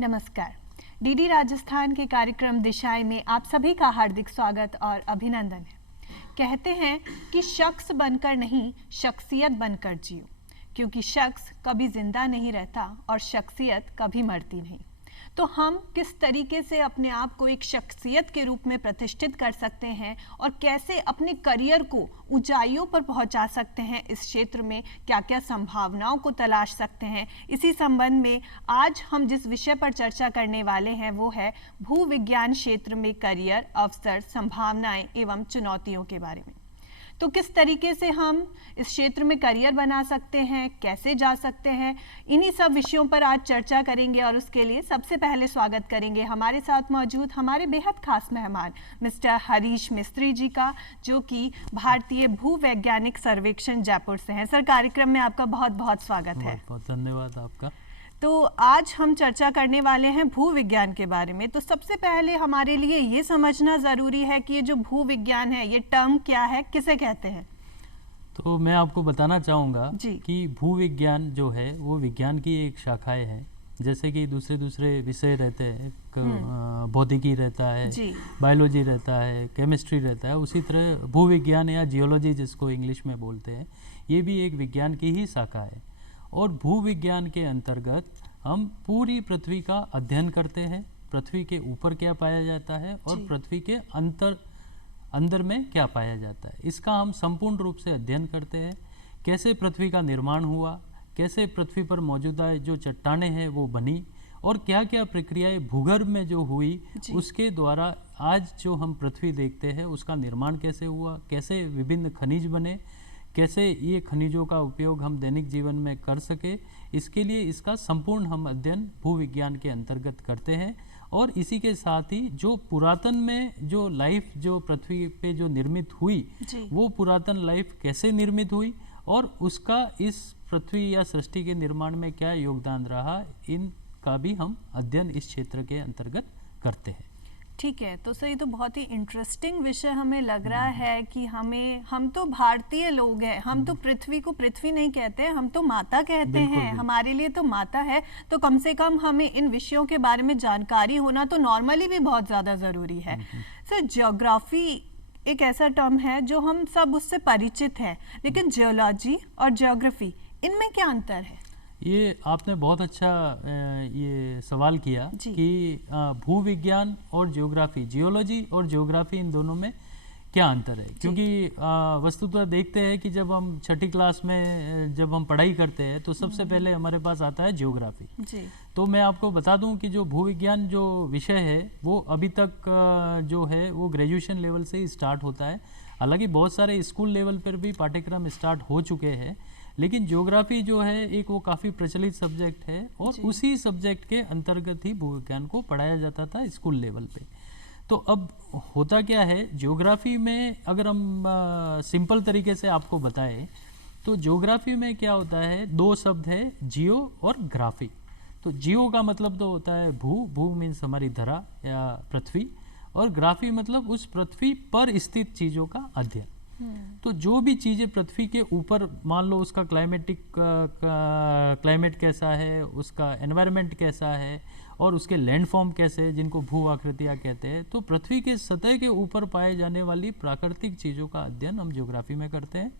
नमस्कार। डीडी राजस्थान के कार्यक्रम दिशाएं में आप सभी का हार्दिक स्वागत और अभिनंदन है। कहते हैं कि शख्स बनकर नहीं, शख्सियत बनकर जियो, क्योंकि शख्स कभी जिंदा नहीं रहता और शख्सियत कभी मरती नहीं। तो हम किस तरीके से अपने आप को एक शख्सियत के रूप में प्रतिष्ठित कर सकते हैं और कैसे अपने करियर को ऊंचाइयों पर पहुंचा सकते हैं, इस क्षेत्र में क्या क्या संभावनाओं को तलाश सकते हैं, इसी संबंध में आज हम जिस विषय पर चर्चा करने वाले हैं वो है भूविज्ञान क्षेत्र में करियर, अवसर, संभावनाएं एवं चुनौतियों के बारे में। तो किस तरीके से हम इस क्षेत्र में करियर बना सकते हैं, कैसे जा सकते हैं, इन्हीं सब विषयों पर आज चर्चा करेंगे। और उसके लिए सबसे पहले स्वागत करेंगे हमारे साथ मौजूद हमारे बेहद खास मेहमान मिस्टर हरीश मिस्त्री जी का, जो कि भारतीय भूवैज्ञानिक सर्वेक्षण जयपुर से हैं। सर, कार्यक्रम में आपका बहुत बहुत स्वागत है। बहुत धन्यवाद आपका। तो आज हम चर्चा करने वाले हैं भूविज्ञान के बारे में। तो सबसे पहले हमारे लिए ये समझना ज़रूरी है कि ये जो भूविज्ञान है, ये टर्म क्या है, किसे कहते हैं? तो मैं आपको बताना चाहूँगा जी। कि भूविज्ञान जो है वो विज्ञान की एक शाखाएं है। जैसे कि दूसरे विषय रहते हैं, भौतिकी रहता है, बायोलॉजी रहता है, केमिस्ट्री रहता है, उसी तरह भूविज्ञान या जियोलॉजी जिसको इंग्लिश में बोलते हैं, ये भी एक विज्ञान की ही शाखा है। और भूविज्ञान के अंतर्गत हम पूरी पृथ्वी का अध्ययन करते हैं, पृथ्वी के ऊपर क्या पाया जाता है और पृथ्वी के अंदर में क्या पाया जाता है, इसका हम संपूर्ण रूप से अध्ययन करते हैं। कैसे पृथ्वी का निर्माण हुआ, कैसे पृथ्वी पर मौजूदा जो चट्टानें हैं वो बनी, और क्या क्या प्रक्रियाएं भूगर्भ में जो हुई उसके द्वारा आज जो हम पृथ्वी देखते हैं उसका निर्माण कैसे हुआ, कैसे विभिन्न खनिज बने, कैसे ये खनिजों का उपयोग हम दैनिक जीवन में कर सके, इसके लिए इसका संपूर्ण हम अध्ययन भूविज्ञान के अंतर्गत करते हैं। और इसी के साथ ही जो पुरातन में जो लाइफ जो पृथ्वी पे जो निर्मित हुई, वो पुरातन लाइफ कैसे निर्मित हुई और उसका इस पृथ्वी या सृष्टि के निर्माण में क्या योगदान रहा, इनका भी हम अध्ययन इस क्षेत्र के अंतर्गत करते हैं। ठीक है। तो सर, ये तो बहुत ही इंटरेस्टिंग विषय हमें लग रहा है कि हम तो भारतीय लोग हैं, हम तो पृथ्वी को पृथ्वी नहीं कहते, हम तो माता कहते हैं, हमारे लिए तो माता है। तो कम से कम हमें इन विषयों के बारे में जानकारी होना तो नॉर्मली भी बहुत ज़्यादा ज़रूरी है। सर, ज्योग्राफी एक ऐसा टर्म है जो हम सब उससे परिचित हैं, लेकिन जियोलॉजी और ज्योग्राफी, इनमें क्या अंतर है? ये आपने बहुत अच्छा ये सवाल किया कि भूविज्ञान और ज्योग्राफी, जियोलॉजी और ज्योग्राफी, इन दोनों में क्या अंतर है। क्योंकि वस्तुतः देखते हैं कि जब हम छठी क्लास में जब हम पढ़ाई करते हैं तो सबसे पहले हमारे पास आता है ज्योग्राफी। तो मैं आपको बता दूं कि जो भूविज्ञान जो विषय है वो अभी तक जो है वो ग्रेजुएशन लेवल से ही स्टार्ट होता है। हालांकि बहुत सारे स्कूल लेवल पर भी पाठ्यक्रम स्टार्ट हो चुके हैं, लेकिन ज्योग्राफी जो है एक वो काफ़ी प्रचलित सब्जेक्ट है और उसी सब्जेक्ट के अंतर्गत ही भूविज्ञान को पढ़ाया जाता था स्कूल लेवल पे। तो अब होता क्या है, ज्योग्राफी में अगर हम सिंपल तरीके से आपको बताएं तो ज्योग्राफी में क्या होता है, दो शब्द है, जियो और ग्राफी। तो जियो का मतलब तो होता है भू मीन्स हमारी धरा या पृथ्वी, और ग्राफी मतलब उस पृथ्वी पर स्थित चीज़ों का अध्ययन। तो जो भी चीज़ें पृथ्वी के ऊपर, मान लो उसका क्लाइमेट कैसा है, उसका एनवायरनमेंट कैसा है और उसके लैंडफॉर्म कैसे है, जिनको भू आकृतियाँ कहते हैं, तो पृथ्वी के सतह के ऊपर पाए जाने वाली प्राकृतिक चीज़ों का अध्ययन हम ज्योग्राफी में करते हैं।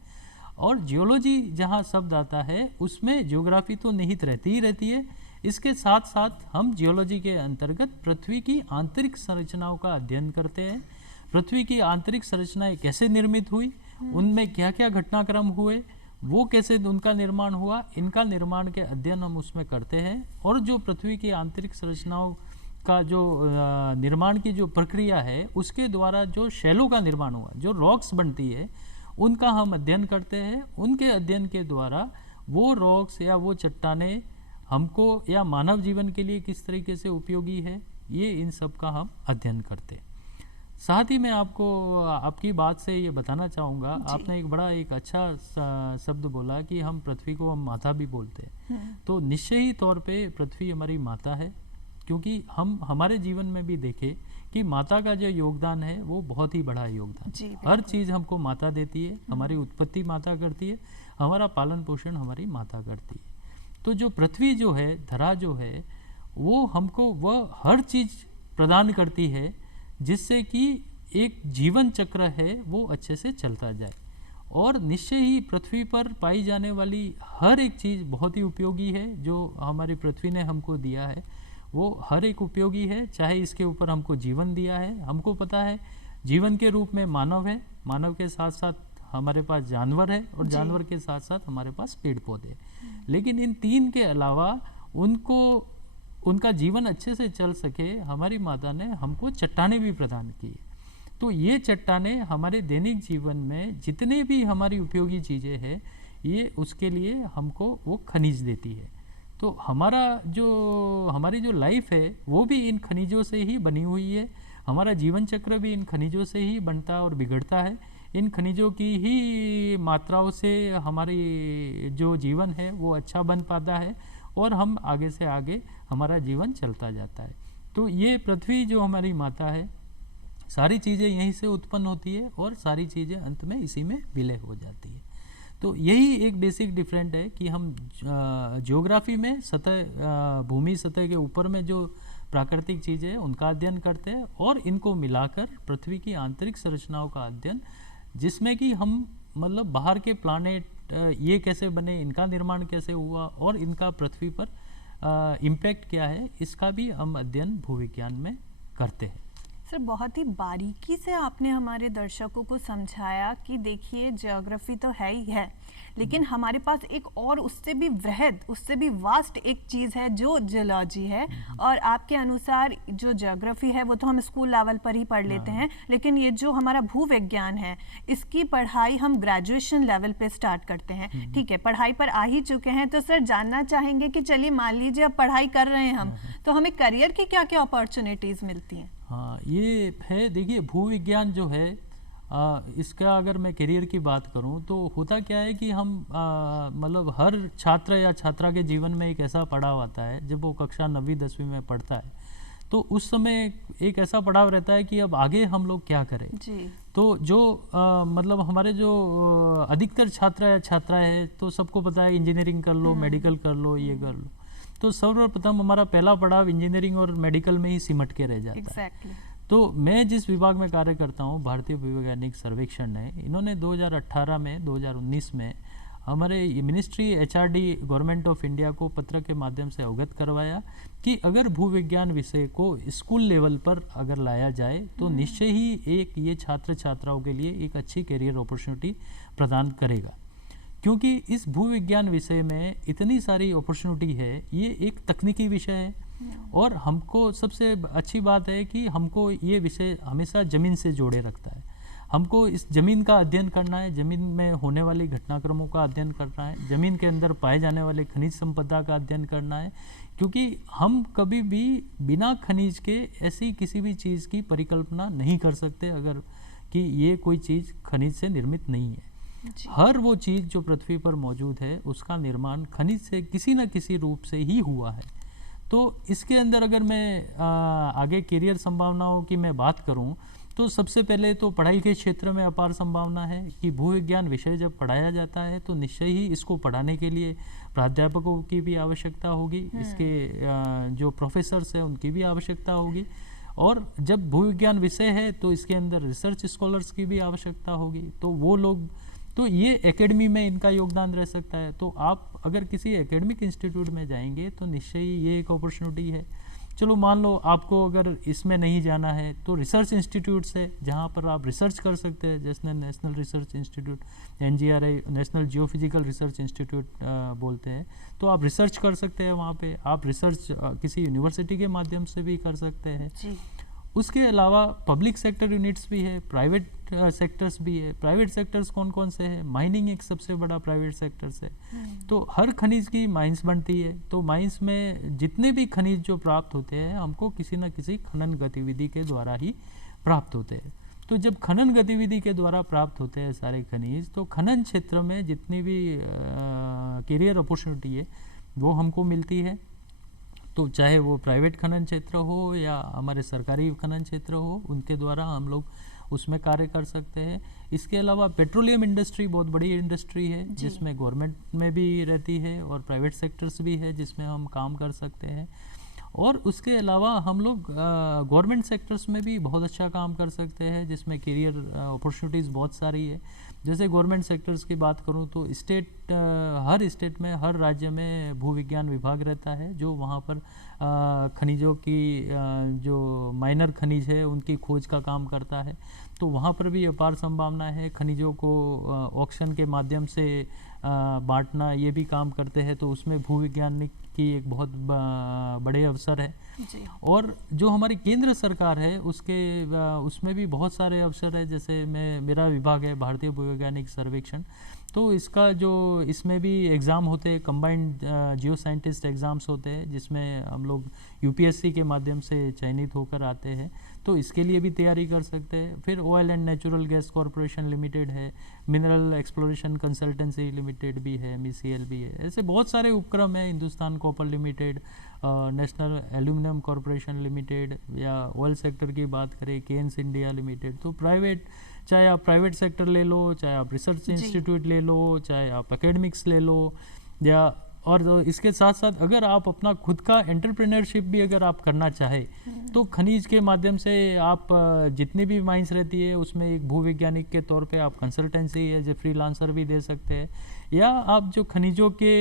और जियोलॉजी जहाँ शब्द आता है उसमें ज्योग्राफी तो निहित रहती ही रहती है, इसके साथ साथ हम जियोलॉजी के अंतर्गत पृथ्वी की आंतरिक संरचनाओं का अध्ययन करते हैं। पृथ्वी की आंतरिक संरचनाएं कैसे निर्मित हुई, उनमें क्या क्या घटनाक्रम हुए, वो कैसे उनका निर्माण हुआ, इनका निर्माण के अध्ययन हम उसमें करते हैं। और जो पृथ्वी की आंतरिक संरचनाओं का जो निर्माण की जो प्रक्रिया है उसके द्वारा जो शैलों का निर्माण हुआ, जो रॉक्स बनती है, उनका हम अध्ययन करते हैं। उनके अध्ययन के द्वारा वो रॉक्स या वो चट्टानें हमको या मानव जीवन के लिए किस तरीके से उपयोगी है, ये इन सब का हम अध्ययन करते हैं। साथ ही मैं आपको आपकी बात से ये बताना चाहूँगा, आपने एक अच्छा शब्द बोला कि हम पृथ्वी को हम माता भी बोलते हैं। तो निश्चय ही तौर पे पृथ्वी हमारी माता है, क्योंकि हम हमारे जीवन में भी देखें कि माता का जो योगदान है वो बहुत ही बड़ा योगदान। हर चीज़ हमको माता देती है, हमारी उत्पत्ति माता करती है, हमारा पालन पोषण हमारी माता करती है। तो जो पृथ्वी जो है, धरा जो है, वो हमको वह हर चीज़ प्रदान करती है जिससे कि एक जीवन चक्र है वो अच्छे से चलता जाए। और निश्चय ही पृथ्वी पर पाई जाने वाली हर एक चीज़ बहुत ही उपयोगी है। जो हमारी पृथ्वी ने हमको दिया है वो हर एक उपयोगी है, चाहे इसके ऊपर हमको जीवन दिया है। हमको पता है जीवन के रूप में मानव है, मानव के साथ साथ हमारे पास जानवर है और जानवर के साथ साथ हमारे पास पेड़ पौधे हैं। लेकिन इन तीन के अलावा उनका जीवन अच्छे से चल सके हमारी माता ने हमको चट्टानें भी प्रदान की। तो ये चट्टानें हमारे दैनिक जीवन में जितने भी हमारी उपयोगी चीज़ें हैं ये उसके लिए हमको वो खनिज देती है। तो हमारी जो लाइफ है वो भी इन खनिजों से ही बनी हुई है। हमारा जीवन चक्र भी इन खनिजों से ही बनता और बिगड़ता है। इन खनिजों की ही मात्राओं से हमारी जो जीवन है वो अच्छा बन पाता है और हम आगे से आगे हमारा जीवन चलता जाता है। तो ये पृथ्वी जो हमारी माता है, सारी चीज़ें यहीं से उत्पन्न होती है और सारी चीज़ें अंत में इसी में विलय हो जाती है। तो यही एक बेसिक डिफरेंट है कि हम ज्योग्राफी में भूमि सतह के ऊपर में जो प्राकृतिक चीज़ें उनका अध्ययन करते हैं और इनको मिलाकर पृथ्वी की आंतरिक संरचनाओं का अध्ययन, जिसमें कि हम मतलब बाहर के प्लानेट ये कैसे बने, इनका निर्माण कैसे हुआ और इनका पृथ्वी पर इम्पैक्ट क्या है, इसका भी हम अध्ययन भूविज्ञान में करते हैं। सर, बहुत ही बारीकी से आपने हमारे दर्शकों को समझाया कि देखिए ज्योग्राफी तो है ही है, लेकिन हमारे पास एक और उससे भी वृहद, उससे भी वास्ट एक चीज़ है जो जियोलॉजी है। और आपके अनुसार जो ज्योग्राफी है वो तो हम स्कूल लेवल पर ही पढ़ लेते हैं, लेकिन ये जो हमारा भूविज्ञान है इसकी पढ़ाई हम ग्रेजुएशन लेवल पे स्टार्ट करते हैं। ठीक है, पढ़ाई पर आ ही चुके हैं, तो सर जानना चाहेंगे कि चलिए मान लीजिए अब पढ़ाई कर रहे हैं हम, तो हमें करियर की क्या क्या अपॉर्चुनिटीज़ मिलती हैं? हाँ, ये है। देखिए भूविज्ञान जो है इसका अगर मैं करियर की बात करूं तो होता क्या है कि हम मतलब हर छात्र या छात्रा के जीवन में एक ऐसा पड़ाव आता है जब वो कक्षा 9वीं 10वीं में पढ़ता है, तो उस समय एक ऐसा पड़ाव रहता है कि अब आगे हम लोग क्या करें जी। तो जो मतलब हमारे जो अधिकतर छात्र या छात्रा है तो सबको पता है इंजीनियरिंग कर लो, मेडिकल कर लो, ये कर लो। तो सर्वप्रथम हमारा पहला पड़ाव इंजीनियरिंग और मेडिकल में ही सिमट के रह जाता है। तो मैं जिस विभाग में कार्य करता हूँ, भारतीय भूवैज्ञानिक सर्वेक्षण ने, इन्होंने 2018 में 2019 में हमारे ministry HRD government of India को पत्र के माध्यम से अवगत करवाया कि अगर भूविज्ञान विषय को स्कूल लेवल पर अगर लाया जाए तो निश्चय ही एक ये छात्र छात्राओं के लिए एक अच्छी करियर अपॉर्चुनिटी प्रदान करेगा। क्योंकि इस भूविज्ञान विषय में इतनी सारी अपॉर्चुनिटी है, ये एक तकनीकी विषय है और हमको सबसे अच्छी बात है कि हमको ये विषय हमेशा ज़मीन से जोड़े रखता है। हमको इस ज़मीन का अध्ययन करना है, ज़मीन में होने वाली घटनाक्रमों का अध्ययन करना है, ज़मीन के अंदर पाए जाने वाले खनिज संपदा का अध्ययन करना है, क्योंकि हम कभी भी बिना खनिज के ऐसी किसी भी चीज़ की परिकल्पना नहीं कर सकते अगर कि ये कोई चीज़ खनिज से निर्मित नहीं है। हर वो चीज़ जो पृथ्वी पर मौजूद है उसका निर्माण खनिज से किसी न किसी रूप से ही हुआ है। तो इसके अंदर अगर मैं आगे करियर संभावनाओं की मैं बात करूं तो सबसे पहले तो पढ़ाई के क्षेत्र में अपार संभावना है कि भूविज्ञान विषय जब पढ़ाया जाता है तो निश्चय ही इसको पढ़ाने के लिए प्राध्यापकों की भी आवश्यकता होगी, इसके जो प्रोफेसर्स हैं उनकी भी आवश्यकता होगी, और जब भूविज्ञान विषय है तो इसके अंदर रिसर्च स्कॉलर्स की भी आवश्यकता होगी। तो वो लोग, तो ये एकेडमी में इनका योगदान रह सकता है। तो आप अगर किसी एकेडमिक इंस्टीट्यूट में जाएंगे तो निश्चय ही ये एक अपॉर्चुनिटी है। चलो मान लो आपको अगर इसमें नहीं जाना है तो रिसर्च इंस्टीट्यूट्स है जहाँ पर आप रिसर्च कर सकते हैं, जैसे national research institute NGRI, national geophysical research institute बोलते हैं। तो आप रिसर्च कर सकते हैं वहाँ पे, आप रिसर्च किसी यूनिवर्सिटी के माध्यम से भी कर सकते हैं जी। उसके अलावा पब्लिक सेक्टर यूनिट्स भी है, प्राइवेट सेक्टर्स भी है। प्राइवेट सेक्टर्स कौन कौन से हैं? माइनिंग एक सबसे बड़ा प्राइवेट सेक्टर्स है। तो हर खनिज की माइंस बनती है, तो माइंस में जितने भी खनिज जो प्राप्त होते हैं हमको किसी न किसी खनन गतिविधि के द्वारा ही प्राप्त होते हैं। तो जब खनन गतिविधि के द्वारा प्राप्त होते हैं सारे खनिज, तो खनन क्षेत्र में जितनी भी करियर अपॉर्चुनिटी है वो हमको मिलती है। तो चाहे वो प्राइवेट खनन क्षेत्र हो या हमारे सरकारी खनन क्षेत्र हो, उनके द्वारा हम लोग उसमें कार्य कर सकते हैं। इसके अलावा पेट्रोलियम इंडस्ट्री बहुत बड़ी इंडस्ट्री है जिसमें गवर्नमेंट में भी रहती है और प्राइवेट सेक्टर्स भी है जिसमें हम काम कर सकते हैं। और उसके अलावा हम लोग गवर्नमेंट सेक्टर्स में भी बहुत अच्छा काम कर सकते हैं, जिसमें करियर अपॉर्चुनिटीज़ बहुत सारी है। जैसे गवर्नमेंट सेक्टर्स की बात करूं तो हर स्टेट में, हर राज्य में भू विज्ञान विभाग रहता है, जो वहाँ पर खनिजों की जो माइनर खनिज है उनकी खोज का काम करता है। तो वहाँ पर भी अपार संभावना है। खनिजों को ऑक्शन के माध्यम से बांटना, ये भी काम करते हैं, तो उसमें भूविज्ञानिक की एक बहुत बड़े अवसर है जी। और जो हमारी केंद्र सरकार है उसमें भी बहुत सारे अवसर है। जैसे मेरा विभाग है भारतीय भूवैज्ञानिक सर्वेक्षण, तो इसमें भी एग्ज़ाम होते हैं, कंबाइंड जियो साइंटिस्ट एग्ज़ाम्स होते हैं, जिसमें हम लोग यूपीएससी के माध्यम से चयनित होकर आते हैं, तो इसके लिए भी तैयारी कर सकते हैं। फिर oil and natural gas corporation limited है, मिनरल एक्सप्लोरेशन कंसल्टेंसी लिमिटेड भी है, MCL भी है, ऐसे बहुत सारे उपक्रम है। Hindustan copper limited, national aluminium corporation limited, या ऑयल सेक्टर की बात करें केन्स इंडिया लिमिटेड। तो चाहे आप प्राइवेट सेक्टर ले लो, चाहे आप रिसर्च इंस्टीट्यूट ले लो, चाहे आप एकेडमिक्स ले लो, या और इसके साथ साथ अगर आप अपना खुद का एंटरप्रेन्योरशिप भी अगर आप करना चाहे तो खनिज के माध्यम से आप जितनी भी माइंस रहती है उसमें एक भूवैज्ञानिक के तौर पे आप कंसल्टेंसी एज ए फ्रीलांसर भी दे सकते हैं, या आप जो खनिजों के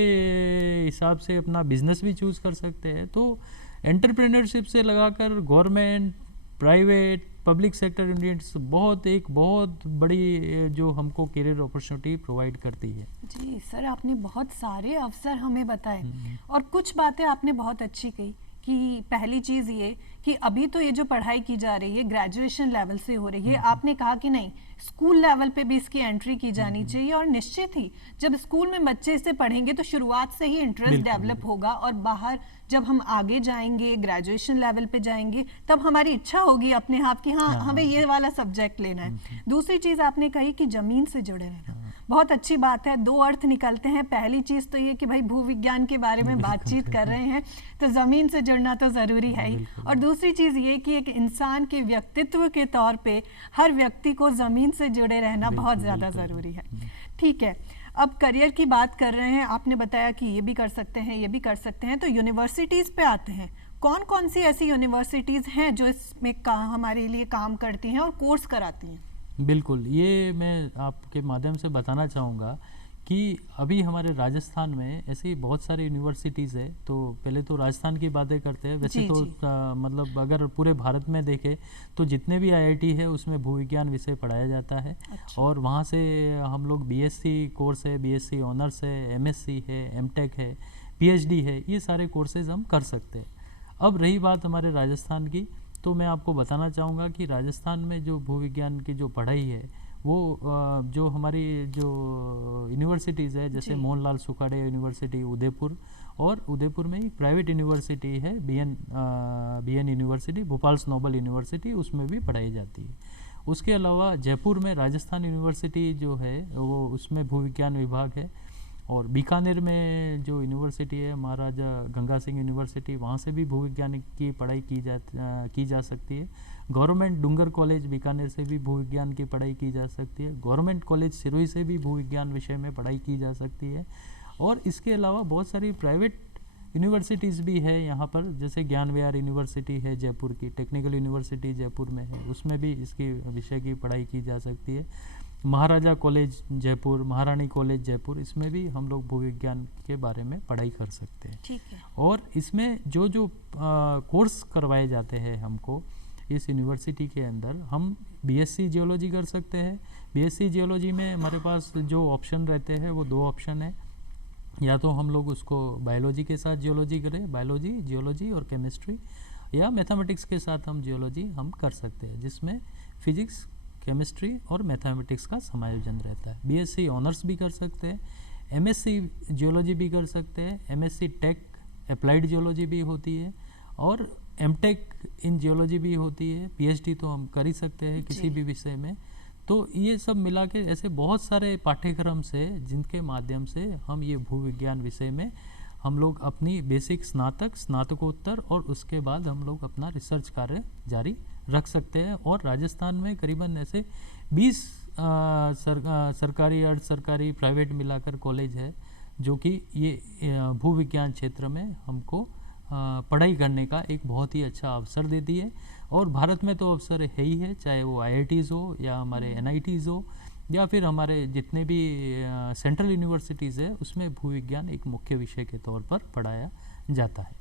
हिसाब से अपना बिजनेस भी चूज़ कर सकते हैं। तो एंटरप्रेन्योरशिप से लगाकर government, private, public sector units बहुत बड़ी जो हमको करियर अपॉर्चुनिटी प्रोवाइड करती है। जी सर, आपने बहुत सारे अवसर हमें बताए और कुछ बातें आपने बहुत अच्छी कही कि पहली चीज़ ये कि अभी तो ये जो पढ़ाई की जा रही है ग्रेजुएशन लेवल से हो रही है, आपने कहा कि नहीं स्कूल लेवल पे भी इसकी एंट्री की जानी चाहिए, और निश्चित ही जब स्कूल में बच्चे इसे पढ़ेंगे तो शुरुआत से ही इंटरेस्ट डेवलप होगा, और बाहर जब हम आगे जाएंगे ग्रेजुएशन लेवल पे जाएंगे तब हमारी इच्छा होगी अपने आप की हाँ हमें ये वाला सब्जेक्ट लेना है। दूसरी चीज़ आपने कही कि ज़मीन से जुड़े रहना, बहुत अच्छी बात है। दो अर्थ निकलते हैं, पहली चीज़ तो ये कि भाई भूविज्ञान के बारे में बातचीत कर रहे हैं तो ज़मीन से जुड़ना तो ज़रूरी है ही, और दूसरी चीज़ ये कि एक इंसान के व्यक्तित्व के तौर पे हर व्यक्ति को ज़मीन से जुड़े रहना बहुत ज़्यादा ज़रूरी है। ठीक है, अब करियर की बात कर रहे हैं, आपने बताया कि ये भी कर सकते हैं, ये भी कर सकते हैं, तो यूनिवर्सिटीज़ पे आते हैं। कौन कौन सी ऐसी यूनिवर्सिटीज़ हैं जो इसमें हमारे लिए काम करती हैं और कोर्स कराती हैं? बिल्कुल, ये मैं आपके माध्यम से बताना चाहूँगा कि अभी हमारे राजस्थान में ऐसी बहुत सारी यूनिवर्सिटीज़ है। तो पहले तो राजस्थान की बातें करते हैं। वैसे तो मतलब अगर पूरे भारत में देखें तो जितने भी IIT है उसमें भूविज्ञान विषय पढ़ाया जाता है। अच्छा। और वहाँ से हम लोग BSc कोर्स है, BSc ऑनर्स है, MSc है, MTech है, PhD है, ये सारे कोर्सेज हम कर सकते हैं। अब रही बात हमारे राजस्थान की, तो मैं आपको बताना चाहूँगा कि राजस्थान में जो भूविज्ञान की जो पढ़ाई है वो जो हमारी जो यूनिवर्सिटीज़ है, जैसे मोहनलाल सुखाड़िया यूनिवर्सिटी उदयपुर, और उदयपुर में एक प्राइवेट यूनिवर्सिटी है BN university, Bhopal noble university, उसमें भी पढ़ाई जाती है। उसके अलावा जयपुर में राजस्थान यूनिवर्सिटी जो है वो उसमें भूविज्ञान विभाग है, और बीकानेर में जो यूनिवर्सिटी है महाराजा गंगा सिंह यूनिवर्सिटी, वहाँ से भी भूविज्ञान की पढ़ाई की जा सकती है। गवर्नमेंट डूंगर कॉलेज बीकानेर से भी भूविज्ञान की पढ़ाई की जा सकती है। गवर्नमेंट कॉलेज सिरोही से भी भूविज्ञान विषय में पढ़ाई की जा सकती है। और इसके अलावा बहुत सारी प्राइवेट यूनिवर्सिटीज़ भी है यहाँ पर, जैसे ज्ञान विहार यूनिवर्सिटी है जयपुर की, टेक्निकल यूनिवर्सिटी जयपुर में है, उसमें भी इसकी विषय की पढ़ाई की जा सकती है। महाराजा कॉलेज जयपुर, महारानी कॉलेज जयपुर, इसमें भी हम लोग भूविज्ञान के बारे में पढ़ाई कर सकते हैं। ठीक है। और इसमें जो कोर्स करवाए जाते हैं हमको इस यूनिवर्सिटी के अंदर, हम BSc जियोलॉजी कर सकते हैं। BSc जियोलॉजी में हमारे पास जो ऑप्शन रहते हैं वो 2 ऑप्शन है, या तो हम लोग उसको बायोलॉजी के साथ जियोलॉजी करें, बायोलॉजी, जियोलॉजी और केमिस्ट्री, या मैथमेटिक्स के साथ हम जियोलॉजी हम कर सकते हैं, जिसमें फिजिक्स, केमिस्ट्री और मैथमेटिक्स का समायोजन रहता है। BSc ऑनर्स भी कर सकते हैं, MSc जियोलॉजी भी कर सकते हैं, MSc टेक अप्लाइड जियोलॉजी भी होती है, और MTech इन जियोलॉजी भी होती है। PhD तो हम कर ही सकते हैं किसी भी विषय में। तो ये सब मिला के ऐसे बहुत सारे पाठ्यक्रम से जिनके माध्यम से हम ये भूविज्ञान विषय में हम लोग अपनी बेसिक स्नातकोत्तर और उसके बाद हम लोग अपना रिसर्च कार्य जारी रख सकते हैं। और राजस्थान में करीबन ऐसे 20 सरकारी, अर्ध सरकारी, प्राइवेट मिलाकर कॉलेज है जो कि ये भूविज्ञान क्षेत्र में हमको पढ़ाई करने का एक बहुत ही अच्छा अवसर देती है। और भारत में तो अवसर है ही है, चाहे वो IITs हो या हमारे NITs हो या फिर हमारे जितने भी सेंट्रल यूनिवर्सिटीज़ है, उसमें भूविज्ञान एक मुख्य विषय के तौर पर पढ़ाया जाता है।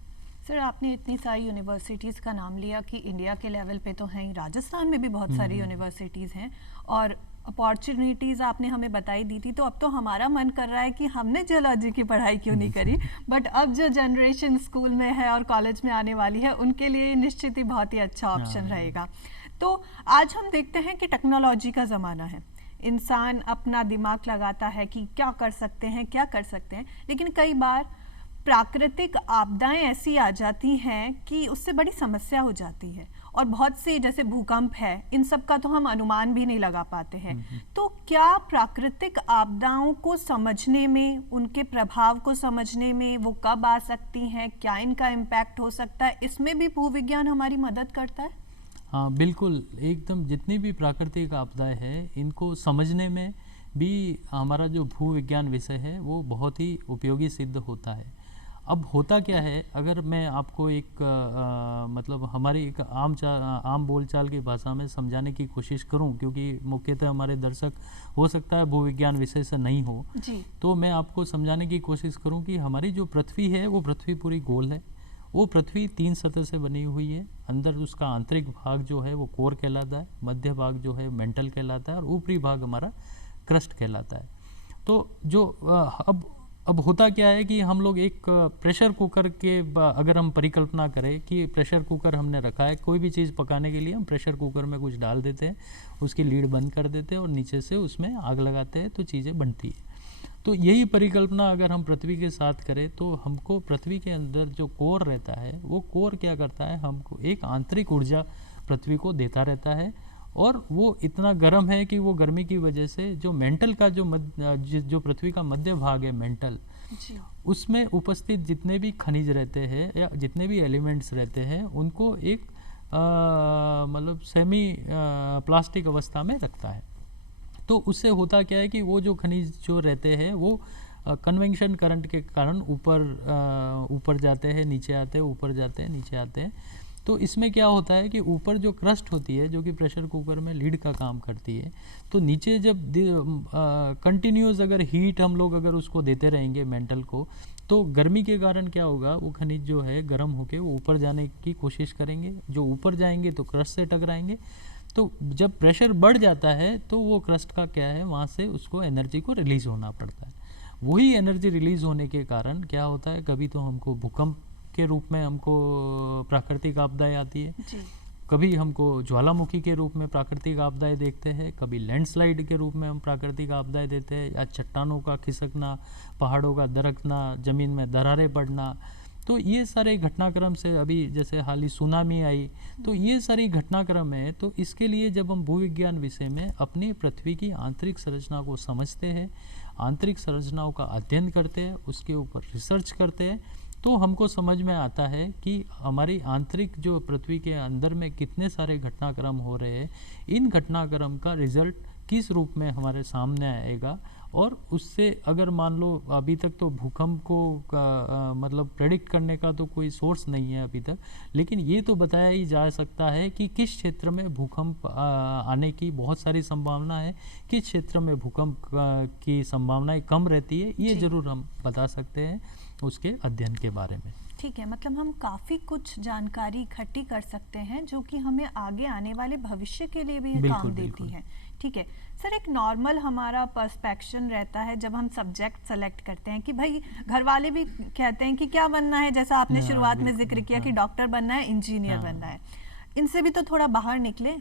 सर, आपने इतनी सारी यूनिवर्सिटीज़ का नाम लिया कि इंडिया के लेवल पे तो हैं ही, राजस्थान में भी बहुत सारी यूनिवर्सिटीज़ हैं और अपॉर्चुनिटीज़ आपने हमें बताई दी थी। तो अब तो हमारा मन कर रहा है कि हमने जियोलॉजी की पढ़ाई क्यों नहीं करी, बट अब जो जनरेशन स्कूल में है और कॉलेज में आने वाली है उनके लिए निश्चित ही बहुत ही अच्छा ऑप्शन रहेगा। तो आज हम देखते हैं कि टेक्नोलॉजी का ज़माना है, इंसान अपना दिमाग लगाता है कि क्या कर सकते हैं, क्या कर सकते हैं, लेकिन कई बार प्राकृतिक आपदाएं ऐसी आ जाती हैं कि उससे बड़ी समस्या हो जाती है और बहुत से जैसे भूकंप है, इन सब का तो हम अनुमान भी नहीं लगा पाते हैं। तो क्या प्राकृतिक आपदाओं को समझने में, उनके प्रभाव को समझने में, वो कब आ सकती हैं, क्या इनका इम्पैक्ट हो सकता है, इसमें भी भूविज्ञान हमारी मदद करता है? हाँ बिल्कुल, एकदम जितनी भी प्राकृतिक आपदाएं हैं इनको समझने में भी हमारा जो भूविज्ञान विषय है वो बहुत ही उपयोगी सिद्ध होता है। अब होता क्या है, अगर मैं आपको एक मतलब हमारी एक आम बोलचाल की भाषा में समझाने की कोशिश करूं, क्योंकि मुख्यतः हमारे दर्शक हो सकता है भूविज्ञान विषय से नहीं हो जी। तो मैं आपको समझाने की कोशिश करूं कि हमारी जो पृथ्वी है वो पृथ्वी पूरी गोल है। वो पृथ्वी 3 सतह से बनी हुई है। अंदर उसका आंतरिक भाग जो है वो कोर कहलाता है, मध्य भाग जो है मेंटल कहलाता है और ऊपरी भाग हमारा क्रस्ट कहलाता है। तो जो अब होता क्या है कि हम लोग एक प्रेशर कुकर के अगर हम परिकल्पना करें कि प्रेशर कुकर हमने रखा है, कोई भी चीज़ पकाने के लिए हम प्रेशर कुकर में कुछ डाल देते हैं, उसकी लीड बंद कर देते हैं और नीचे से उसमें आग लगाते हैं तो चीज़ें बनती है। तो यही परिकल्पना अगर हम पृथ्वी के साथ करें तो हमको पृथ्वी के अंदर जो कोर रहता है वो कोर क्या करता है, हमको एक आंतरिक ऊर्जा पृथ्वी को देता रहता है और वो इतना गर्म है कि वो गर्मी की वजह से जो मेंटल का जो पृथ्वी का मध्य भाग है मेंटल, उसमें उपस्थित जितने भी खनिज रहते हैं या जितने भी एलिमेंट्स रहते हैं उनको एक मतलब सेमी प्लास्टिक अवस्था में रखता है। तो उससे होता क्या है कि वो जो खनिज जो रहते हैं वो कन्वेंशन करंट के कारण ऊपर जाते हैं, नीचे आते हैं, ऊपर जाते हैं, नीचे आते हैं। तो इसमें क्या होता है कि ऊपर जो क्रस्ट होती है जो कि प्रेशर कुकर में लीड का काम करती है, तो नीचे जब कंटिन्यूस अगर हीट हम लोग अगर उसको देते रहेंगे मेंटल को, तो गर्मी के कारण क्या होगा, वो खनिज जो है गर्म होके वो ऊपर जाने की कोशिश करेंगे। जो ऊपर जाएंगे तो क्रस्ट से टकराएंगे। तो जब प्रेशर बढ़ जाता है तो वो क्रस्ट का क्या है, वहाँ से उसको एनर्जी को रिलीज होना पड़ता है। वही एनर्जी रिलीज होने के कारण क्या होता है, कभी तो हमको भूकंप के रूप में हमको प्राकृतिक आपदाएं आती है, कभी हमको ज्वालामुखी के रूप में प्राकृतिक आपदाएं देखते हैं, कभी लैंडस्लाइड के रूप में हम प्राकृतिक आपदाएं देते हैं, या चट्टानों का खिसकना, पहाड़ों का दरकना, ज़मीन में दरारें पड़ना। तो ये सारे घटनाक्रम से अभी जैसे हाल ही सुनामी आई, तो ये सारी घटनाक्रम है। तो इसके लिए जब हम भूविज्ञान विषय में अपनी पृथ्वी की आंतरिक संरचना को समझते हैं, आंतरिक संरचनाओं का अध्ययन करते हैं, उसके ऊपर रिसर्च करते हैं, तो हमको समझ में आता है कि हमारी आंतरिक जो पृथ्वी के अंदर में कितने सारे घटनाक्रम हो रहे हैं, इन घटनाक्रम का रिजल्ट किस रूप में हमारे सामने आएगा। और उससे अगर मान लो अभी तक तो भूकंप को मतलब प्रेडिक्ट करने का तो कोई सोर्स नहीं है अभी तक, लेकिन ये तो बताया ही जा सकता है कि किस क्षेत्र में भूकंप आने की बहुत सारी संभावना है, किस क्षेत्र में भूकंप की संभावनाएं कम रहती है, ये ज़रूर हम बता सकते हैं उसके अध्ययन के बारे में। ठीक है, मतलब हम काफ़ी कुछ जानकारी इकट्ठी कर सकते हैं जो कि हमें आगे आने वाले भविष्य के लिए भी काम देती है। ठीक है सर, एक नॉर्मल हमारा पर्सपेक्शन रहता है जब हम सब्जेक्ट सेलेक्ट करते हैं कि भाई घर वाले भी कहते हैं कि क्या बनना है, जैसा आपने शुरुआत में जिक्र किया कि डॉक्टर बनना है, इंजीनियर बनना है, इनसे भी तो थोड़ा बाहर निकले।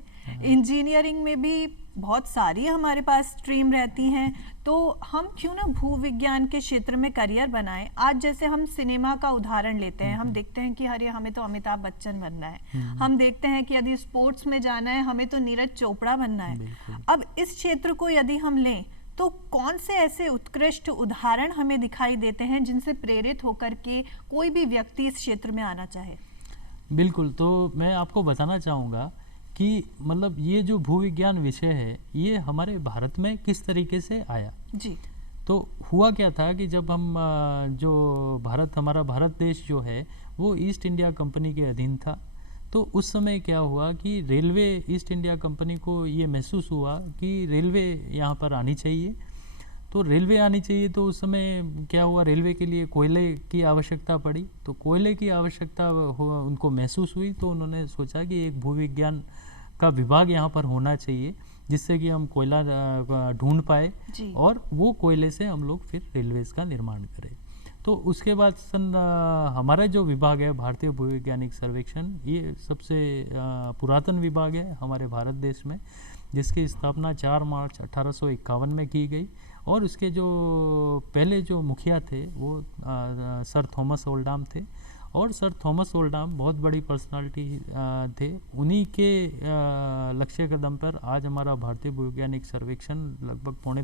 इंजीनियरिंग में भी बहुत सारी हमारे पास स्ट्रीम रहती हैं, तो हम क्यों ना भूविज्ञान के क्षेत्र में करियर बनाएं। आज जैसे हम सिनेमा का उदाहरण लेते हैं, हम देखते हैं कि अरे हमें तो अमिताभ बच्चन बनना है, हम देखते हैं कि यदि स्पोर्ट्स में जाना है हमें तो नीरज चोपड़ा बनना है। अब इस क्षेत्र को यदि हम लें तो कौन से ऐसे उत्कृष्ट उदाहरण हमें दिखाई देते हैं जिनसे प्रेरित होकर के कोई भी व्यक्ति इस क्षेत्र में आना चाहे? बिल्कुल, तो मैं आपको बताना चाहूँगा कि मतलब ये जो भूविज्ञान विषय है ये हमारे भारत में किस तरीके से आया। जी। तो हुआ क्या था कि जब हम जो हमारा भारत देश जो है वो ईस्ट इंडिया कंपनी के अधीन था, तो उस समय क्या हुआ कि रेलवे, ईस्ट इंडिया कंपनी को ये महसूस हुआ कि रेलवे यहाँ पर आनी चाहिए। तो रेलवे आनी चाहिए, तो उस समय क्या हुआ, रेलवे के लिए कोयले की आवश्यकता पड़ी। तो कोयले की आवश्यकता उनको महसूस हुई, तो उन्होंने सोचा कि एक भूविज्ञान का विभाग यहाँ पर होना चाहिए जिससे कि हम कोयला ढूंढ पाए और वो कोयले से हम लोग फिर रेलवेज का निर्माण करें। तो उसके बाद हमारा जो विभाग है भारतीय भूवैज्ञानिक सर्वेक्षण, ये सबसे पुरातन विभाग है हमारे भारत देश में, जिसकी स्थापना 4 मार्च 1851 में की गई। और उसके जो पहले जो मुखिया थे वो सर थॉमस ओल्डाम थे। और सर थॉमस ओल्डाम बहुत बड़ी पर्सनालिटी थे। उन्हीं के लक्ष्य कदम पर आज हमारा भारतीय भूवैज्ञानिक सर्वेक्षण लगभग पौने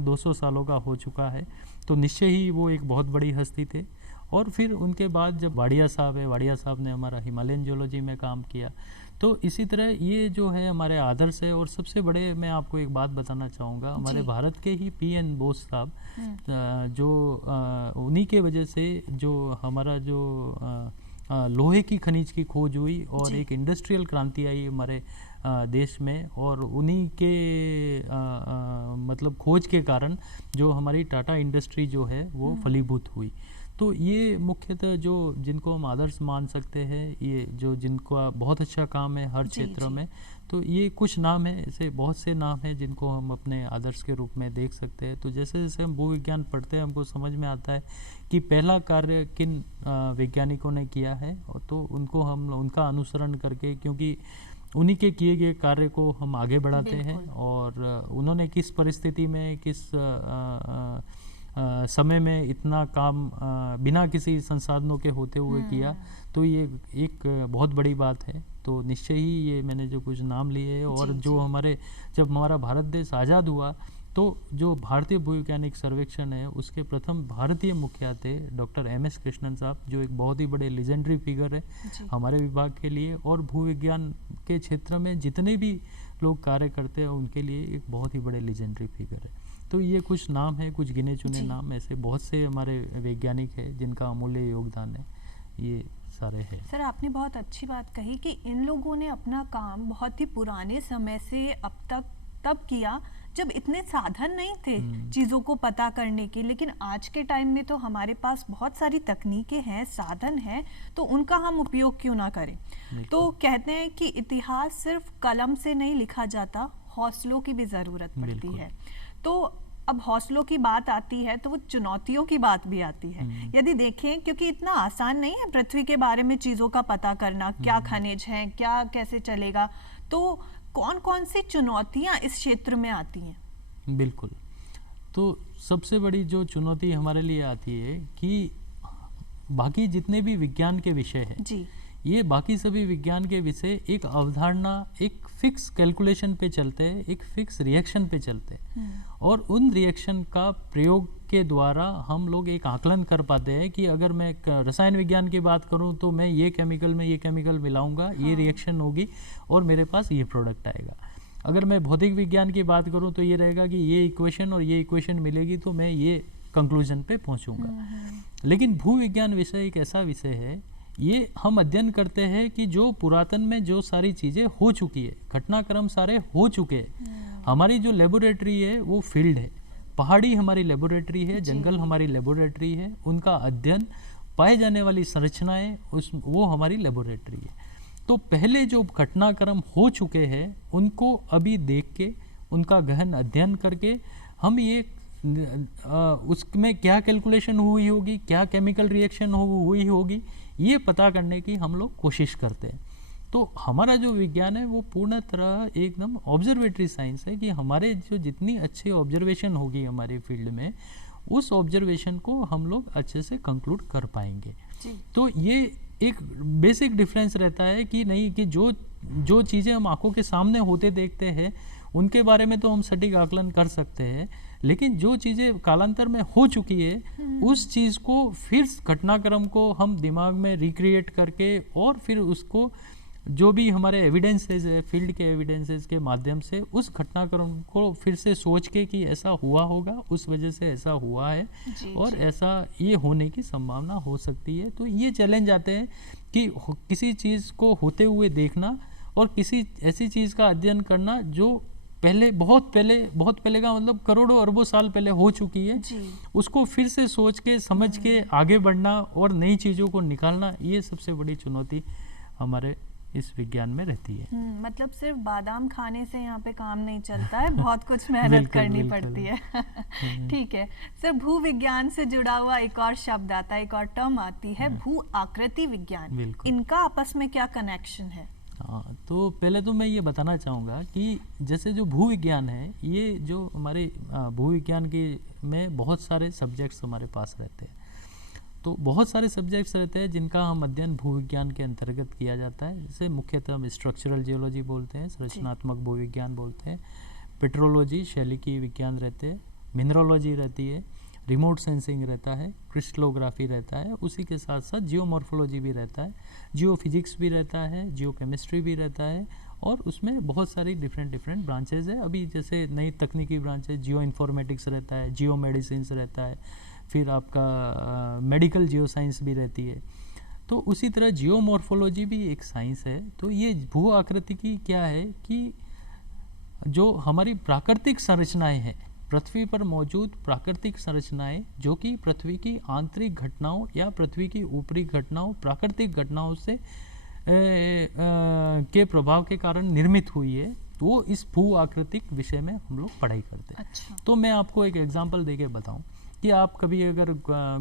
200 सालों का हो चुका है। तो निश्चय ही वो एक बहुत बड़ी हस्ती थे। और फिर उनके बाद जब वाडिया साहब ने हमारा हिमालयन जियोलॉजी में काम किया। तो इसी तरह ये जो है हमारे आदर्श है। और सबसे बड़े मैं आपको एक बात बताना चाहूँगा, हमारे भारत के ही PN बोस साहब, जो उन्हीं के वजह से जो हमारा जो लोहे की खनिज की खोज हुई और एक इंडस्ट्रियल क्रांति आई हमारे देश में, और उन्हीं के मतलब खोज के कारण जो हमारी टाटा इंडस्ट्री जो है वो फलीभूत हुई। तो ये मुख्यतः जो जिनको हम आदर्श मान सकते हैं, ये जो जिनका बहुत अच्छा काम है हर क्षेत्र में, तो ये कुछ नाम है, ऐसे बहुत से नाम हैं जिनको हम अपने आदर्श के रूप में देख सकते हैं। तो जैसे जैसे हम भूविज्ञान पढ़ते हैं हमको समझ में आता है कि पहला कार्य किन वैज्ञानिकों ने किया है, और तो उनको हम उनका अनुसरण करके, क्योंकि उन्हीं के किए गए कार्य को हम आगे बढ़ाते हैं। और उन्होंने किस परिस्थिति में, किस समय में इतना काम बिना किसी संसाधनों के होते हुए किया, तो ये एक बहुत बड़ी बात है। तो निश्चय ही ये मैंने जो कुछ नाम लिए, और जो जब हमारा भारत देश आज़ाद हुआ, तो जो भारतीय भूवैज्ञानिक सर्वेक्षण है उसके प्रथम भारतीय मुखिया थे डॉक्टर MS कृष्णन साहब, जो एक बहुत ही बड़े लेजेंडरी फिगर है हमारे विभाग के लिए। और भूविज्ञान के क्षेत्र में जितने भी लोग कार्य करते हैं उनके लिए एक बहुत ही बड़े लेजेंडरी फिगर है। तो ये कुछ नाम है, कुछ गिने चुने नाम, ऐसे बहुत से हमारे वैज्ञानिक हैं जिनका अमूल्य योगदान है, ये सारे हैं। सर, आपने बहुत अच्छी बात कही कि इन लोगों ने अपना काम बहुत ही पुराने समय से अब तक तब किया जब इतने साधन नहीं थे चीज़ों को पता करने के। लेकिन आज के टाइम में तो हमारे पास बहुत सारी तकनीकें हैं, साधन हैं, तो उनका हम उपयोग क्यों ना करें। तो कहते हैं कि इतिहास सिर्फ कलम से नहीं लिखा जाता, हौसलों की भी ज़रूरत पड़ती है। तो अब हौसलों की बात आती है तो वो चुनौतियों की बात भी आती है। यदि देखें, क्योंकि इतना आसान नहीं है पृथ्वी के बारे में चीज़ों का पता करना, क्या खनिज हैं, क्या कैसे चलेगा, तो कौन कौन सी चुनौतियां इस क्षेत्र में आती हैं? बिल्कुल। तो सबसे बड़ी जो चुनौती हमारे लिए आती है कि बाकी जितने भी विज्ञान के विषय हैं जी, ये बाकी सभी विज्ञान के विषय एक अवधारणा, एक फिक्स कैलकुलेशन पे चलते हैं, एक फिक्स रिएक्शन पे चलते हैं। और उन रिएक्शन का प्रयोग के द्वारा हम लोग एक आकलन कर पाते हैं कि अगर मैं रसायन विज्ञान की बात करूं तो मैं ये केमिकल में ये केमिकल मिलाऊंगा, ये रिएक्शन होगी और मेरे पास ये प्रोडक्ट आएगा। अगर मैं भौतिक विज्ञान की बात करूं तो ये रहेगा कि ये इक्वेशन और ये इक्वेशन मिलेगी तो मैं ये कंक्लूजन पे पहुंचूंगा। लेकिन भूविज्ञान विषय एक ऐसा विषय है, ये हम अध्ययन करते हैं कि जो पुरातन में जो सारी चीज़ें हो चुकी है, घटनाक्रम सारे हो चुके हैं। हमारी जो लेबोरेटरी है वो फील्ड है, पहाड़ी हमारी लेबोरेटरी है, जंगल हमारी लेबोरेटरी है, उनका अध्ययन, पाए जाने वाली संरचनाएं वो हमारी लेबोरेटरी है। तो पहले जो घटनाक्रम हो चुके हैं उनको अभी देख के, उनका गहन अध्ययन करके हम ये उसमें क्या कैलकुलेशन हुई होगी, क्या केमिकल रिएक्शन हुई होगी, ये पता करने की हम लोग कोशिश करते हैं। तो हमारा जो विज्ञान है वो पूर्ण तरह एकदम ऑब्जर्वेटरी साइंस है कि हमारे जो जितनी अच्छी ऑब्जर्वेशन होगी हमारे फील्ड में, उस ऑब्जर्वेशन को हम लोग अच्छे से कंक्लूड कर पाएंगे। तो ये एक बेसिक डिफरेंस रहता है कि नहीं, कि जो चीज़ें हम आंखों के सामने होते देखते हैं उनके बारे में तो हम सटीक आकलन कर सकते हैं, लेकिन जो चीज़ें कालांतर में हो चुकी है उस चीज़ को फिर घटनाक्रम को हम दिमाग में रिक्रिएट करके और फिर उसको जो भी हमारे एविडेंसेस है, फील्ड के एविडेंसेस के माध्यम से उस घटनाक्रम को फिर से सोच के कि ऐसा हुआ होगा, उस वजह से ऐसा हुआ है जी, और जी। ऐसा ये होने की संभावना हो सकती है। तो ये चैलेंज आते हैं कि किसी चीज़ को होते हुए देखना और किसी ऐसी चीज़ का अध्ययन करना जो बहुत पहले का मतलब करोड़ों अरबों साल पहले हो चुकी है, जी। उसको फिर से सोच के समझ के आगे बढ़ना और नई चीज़ों को निकालना, ये सबसे बड़ी चुनौती हमारे इस विज्ञान में रहती है। मतलब सिर्फ बादाम खाने से यहाँ पे काम नहीं चलता है, बहुत कुछ मेहनत बिल्कुल, करनी बिल्कुल। पड़ती है। ठीक है सर, भूविज्ञान से जुड़ा हुआ एक और शब्द आता है, एक और टर्म आती है, भू आकृति विज्ञान। बिल्कुल। इनका आपस में क्या कनेक्शन है? हाँ, तो पहले तो मैं ये बताना चाहूँगा कि जैसे जो भूविज्ञान है, ये जो हमारे भूविज्ञान के में बहुत सारे सब्जेक्ट्स हमारे पास रहते हैं। तो बहुत सारे सब्जेक्ट्स रहते हैं जिनका हम अध्ययन भूविज्ञान के अंतर्गत किया जाता है। जैसे मुख्यतः हम स्ट्रक्चरल जियोलॉजी बोलते हैं, संरचनात्मक भूविज्ञान बोलते हैं, पेट्रोलॉजी शैलिकी विज्ञान रहते हैं, मिनरोलॉजी रहती है, रिमोट सेंसिंग रहता है, क्रिस्टलोग्राफी रहता है, उसी के साथ साथ जियोमॉर्फोलॉजी भी रहता है, जियो फिजिक्स भी रहता है, जियो केमिस्ट्री भी रहता है, और उसमें बहुत सारी डिफरेंट ब्रांचेज है। अभी जैसे नई तकनीकी ब्रांचेज जियो इन्फॉर्मेटिक्स रहता है, जियो मेडिसिन्स रहता है, फिर आपका मेडिकल जियो साइंस भी रहती है। तो उसी तरह जियोमॉर्फोलॉजी भी एक साइंस है। तो ये भू आकृति की क्या है कि जो हमारी प्राकृतिक संरचनाएं हैं, पृथ्वी पर मौजूद प्राकृतिक संरचनाएं जो कि पृथ्वी की आंतरिक घटनाओं या पृथ्वी की ऊपरी घटनाओं, प्राकृतिक घटनाओं से के प्रभाव के कारण निर्मित हुई है, वो इस भू आकृतिक विषय में हम लोग पढ़ाई करते हैं। अच्छा। तो मैं आपको एक एग्जांपल देके बताऊं कि आप कभी अगर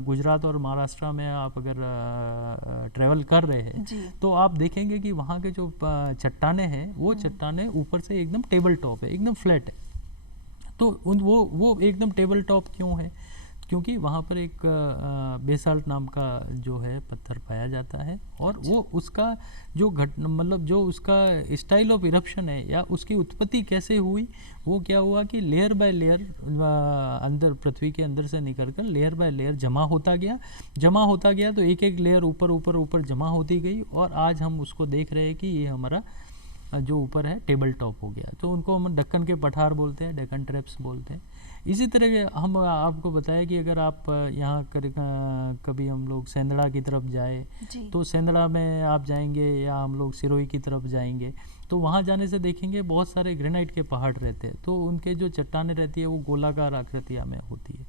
गुजरात और महाराष्ट्र में आप अगर ट्रैवल कर रहे हैं, तो आप देखेंगे कि वहाँ के जो चट्टाने हैं, वो चट्टाने ऊपर से एकदम टेबल टॉप है, एकदम फ्लैट है। तो वो एकदम टेबल टॉप क्यों है? क्योंकि वहाँ पर एक बेसाल्ट नाम का जो है पत्थर पाया जाता है, और वो उसका जो मतलब जो उसका स्टाइल ऑफ इरप्शन है या उसकी उत्पत्ति कैसे हुई, वो क्या हुआ कि लेयर बाय लेयर अंदर पृथ्वी के अंदर से निकलकर लेयर बाय लेयर जमा होता गया, तो एक एक लेयर ऊपर जमा होती गई, और आज हम उसको देख रहे हैं कि ये हमारा जो ऊपर है टेबल टॉप हो गया। तो उनको हम दक्कन के पठार बोलते हैं, डेक्कन ट्रैप्स बोलते हैं। इसी तरह हम आपको बताया कि अगर आप यहाँ कभी हम लोग सेंदड़ा की तरफ जाए, तो सेंदड़ा में आप जाएंगे या हम लोग सिरोही की तरफ जाएंगे, तो वहाँ जाने से देखेंगे बहुत सारे ग्रेनाइट के पहाड़ रहते हैं। तो उनके जो चट्टानें रहती है वो गोलाकार आकृतियाँ में होती है,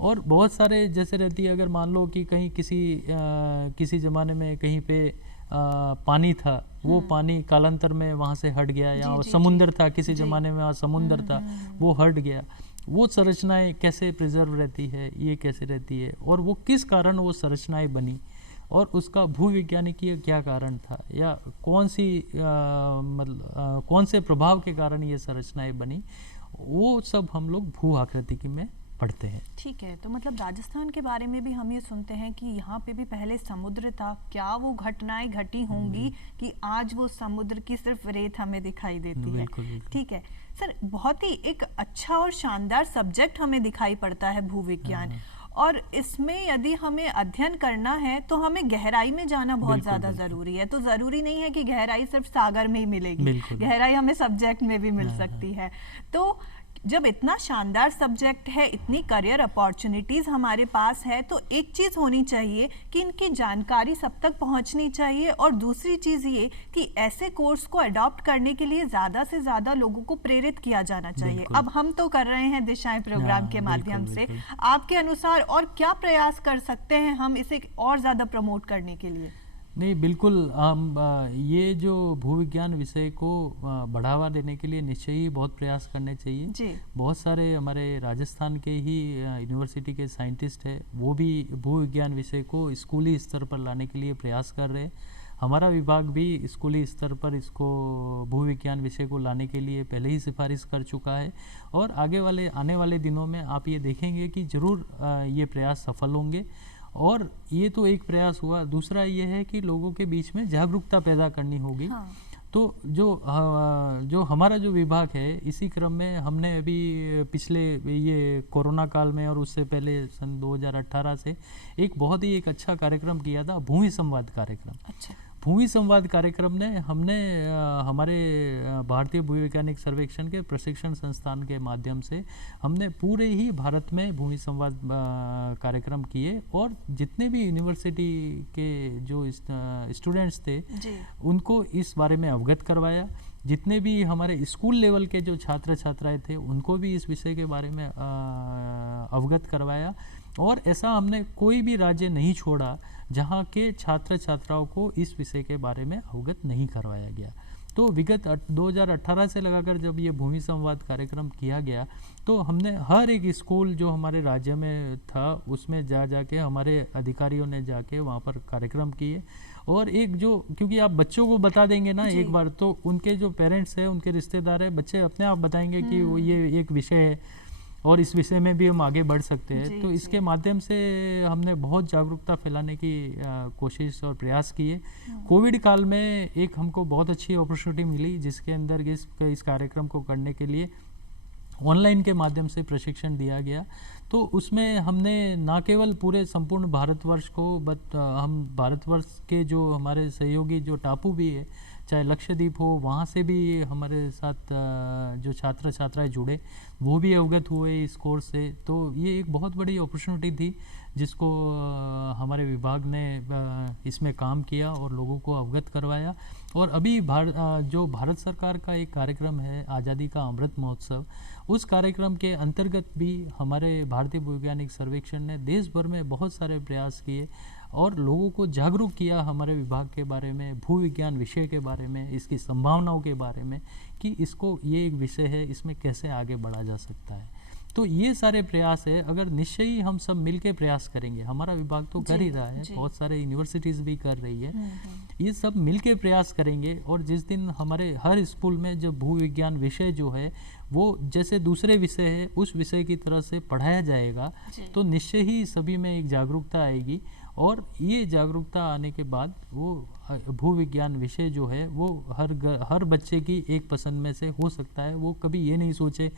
और बहुत सारे जैसे रहती है, अगर मान लो कि कहीं किसी ज़माने में कहीं पे पानी था, वो पानी कालांतर में वहाँ से हट गया, या समुंदर था किसी ज़माने में, वहाँ समुंदर था, वो हट गया। वो संरचनाएं कैसे प्रिजर्व रहती है, ये कैसे रहती है, और वो किस कारण वो संरचनाएं बनी, और उसका भूविज्ञानिकीय क्या कारण था, या कौन से प्रभाव के कारण ये संरचनाएं बनी, वो सब हम लोग भू आकृतिकी में पढ़ते हैं। ठीक है, तो मतलब राजस्थान के बारे में भी हम ये सुनते हैं कि यहाँ पे भी पहले समुद्र था। क्या वो घटनाएं घटी होंगी कि आज वो समुद्र की सिर्फ रेत हमें दिखाई देती है? ठीक है सर, बहुत ही एक अच्छा और शानदार सब्जेक्ट हमें दिखाई पड़ता है भूविज्ञान, और इसमें यदि हमें अध्ययन करना है तो हमें गहराई में जाना बहुत ज़्यादा ज़रूरी है। तो ज़रूरी नहीं है कि गहराई सिर्फ सागर में ही मिलेगी, गहराई हमें सब्जेक्ट में भी मिल सकती है। तो जब इतना शानदार सब्जेक्ट है, इतनी करियर अपॉर्चुनिटीज़ हमारे पास है, तो एक चीज़ होनी चाहिए कि इनकी जानकारी सब तक पहुंचनी चाहिए, और दूसरी चीज़ ये कि ऐसे कोर्स को अडॉप्ट करने के लिए ज़्यादा से ज़्यादा लोगों को प्रेरित किया जाना चाहिए। अब हम तो कर रहे हैं दिशाएं प्रोग्राम के माध्यम से, आपके अनुसार और क्या प्रयास कर सकते हैं हम इसे और ज़्यादा प्रमोट करने के लिए? नहीं, बिल्कुल, हम ये जो भूविज्ञान विषय को बढ़ावा देने के लिए निश्चय ही बहुत प्रयास करने चाहिए जी। बहुत सारे हमारे राजस्थान के ही यूनिवर्सिटी के साइंटिस्ट हैं, वो भी भूविज्ञान विषय को स्कूली स्तर पर लाने के लिए प्रयास कर रहे हैं। हमारा विभाग भी स्कूली स्तर पर इसको भूविज्ञान विषय को लाने के लिए पहले ही सिफारिश कर चुका है, और आने वाले दिनों में आप ये देखेंगे कि ज़रूर ये प्रयास सफल होंगे। और ये तो एक प्रयास हुआ, दूसरा ये है कि लोगों के बीच में जागरूकता पैदा करनी होगी। तो जो हमारा जो विभाग है, इसी क्रम में हमने अभी पिछले ये कोरोना काल में और उससे पहले सन 2018 से एक बहुत ही अच्छा कार्यक्रम किया था, भूमि संवाद कार्यक्रम। भूमि संवाद कार्यक्रम ने हमने हमारे भारतीय भूवैज्ञानिक सर्वेक्षण के प्रशिक्षण संस्थान के माध्यम से हमने पूरे ही भारत में भूमि संवाद कार्यक्रम किए, और जितने भी यूनिवर्सिटी के जो स्टूडेंट्स थे जी। उनको इस बारे में अवगत करवाया। जितने भी हमारे स्कूल लेवल के जो छात्र छात्राएं थे उनको भी इस विषय के बारे में अवगत करवाया। और ऐसा हमने कोई भी राज्य नहीं छोड़ा जहाँ के छात्र छात्राओं को इस विषय के बारे में अवगत नहीं करवाया गया। तो विगत 2018 से लगाकर जब ये भूमि संवाद कार्यक्रम किया गया, तो हमने हर एक स्कूल जो हमारे राज्य में था उसमें जाके हमारे अधिकारियों ने जाके वहाँ पर कार्यक्रम किए। और एक जो, क्योंकि आप बच्चों को बता देंगे ना एक बार, तो उनके जो पेरेंट्स हैं, उनके रिश्तेदार हैं, बच्चे अपने आप बताएंगे कि वो ये एक विषय है और इस विषय में भी हम आगे बढ़ सकते हैं। तो इसके माध्यम से हमने बहुत जागरूकता फैलाने की कोशिश और प्रयास किए। कोविड काल में एक हमको बहुत अच्छी अपॉर्चुनिटी मिली, जिसके अंदर इस कार्यक्रम को करने के लिए ऑनलाइन के माध्यम से प्रशिक्षण दिया गया। तो उसमें हमने ना केवल पूरे संपूर्ण भारतवर्ष को, बट हम भारतवर्ष के जो हमारे सहयोगी जो टापू भी है, चाहे लक्षद्वीप हो, वहाँ से भी हमारे साथ जो छात्र छात्राएं जुड़े वो भी अवगत हुए इस कोर्स से। तो ये एक बहुत बड़ी अपॉर्चुनिटी थी जिसको हमारे विभाग ने इसमें काम किया और लोगों को अवगत करवाया। और अभी जो भारत सरकार का एक कार्यक्रम है आज़ादी का अमृत महोत्सव, उस कार्यक्रम के अंतर्गत भी हमारे भारतीय भूवैज्ञानिक सर्वेक्षण ने देश भर में बहुत सारे प्रयास किए और लोगों को जागरूक किया हमारे विभाग के बारे में, भूविज्ञान विषय के बारे में, इसकी संभावनाओं के बारे में, कि इसको ये एक विषय है, इसमें कैसे आगे बढ़ा जा सकता है। तो ये सारे प्रयास है, अगर निश्चय ही हम सब मिलके प्रयास करेंगे, हमारा विभाग तो कर ही रहा है, बहुत सारे यूनिवर्सिटीज़ भी कर रही है, ये सब मिलके प्रयास करेंगे। और जिस दिन हमारे हर स्कूल में जब भूविज्ञान विषय जो है वो जैसे दूसरे विषय है उस विषय की तरह से पढ़ाया जाएगा, तो निश्चय ही सभी में एक जागरूकता आएगी। और ये जागरूकता आने के बाद वो भूविज्ञान विषय जो है वो हर बच्चे की एक पसंद में से हो सकता है। वो कभी ये नहीं सोचे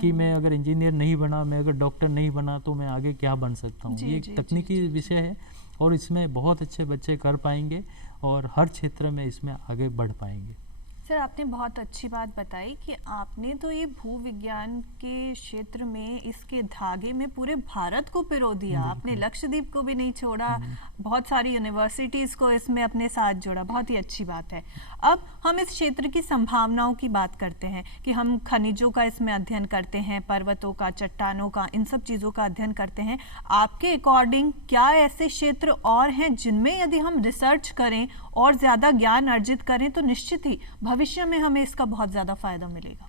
कि मैं अगर इंजीनियर नहीं बना, मैं अगर डॉक्टर नहीं बना तो मैं आगे क्या बन सकता हूँ। ये एक तकनीकी विषय है और इसमें बहुत अच्छे बच्चे कर पाएंगे और हर क्षेत्र में इसमें आगे बढ़ पाएंगे। सर, आपने बहुत अच्छी बात बताई कि आपने तो ये भूविज्ञान के क्षेत्र में इसके धागे में पूरे भारत को पिरो दिया, आपने लक्षद्वीप को भी नहीं छोड़ा, बहुत सारी यूनिवर्सिटीज़ को इसमें अपने साथ जोड़ा, बहुत ही अच्छी बात है। अब हम इस क्षेत्र की संभावनाओं की बात करते हैं कि हम खनिजों का इसमें अध्ययन करते हैं, पर्वतों का, चट्टानों का, इन सब चीज़ों का अध्ययन करते हैं। आपके अकॉर्डिंग क्या ऐसे क्षेत्र और हैं जिनमें यदि हम रिसर्च करें और ज़्यादा ज्ञान अर्जित करें तो निश्चित ही भविष्य में हमें इसका बहुत ज़्यादा फायदा मिलेगा?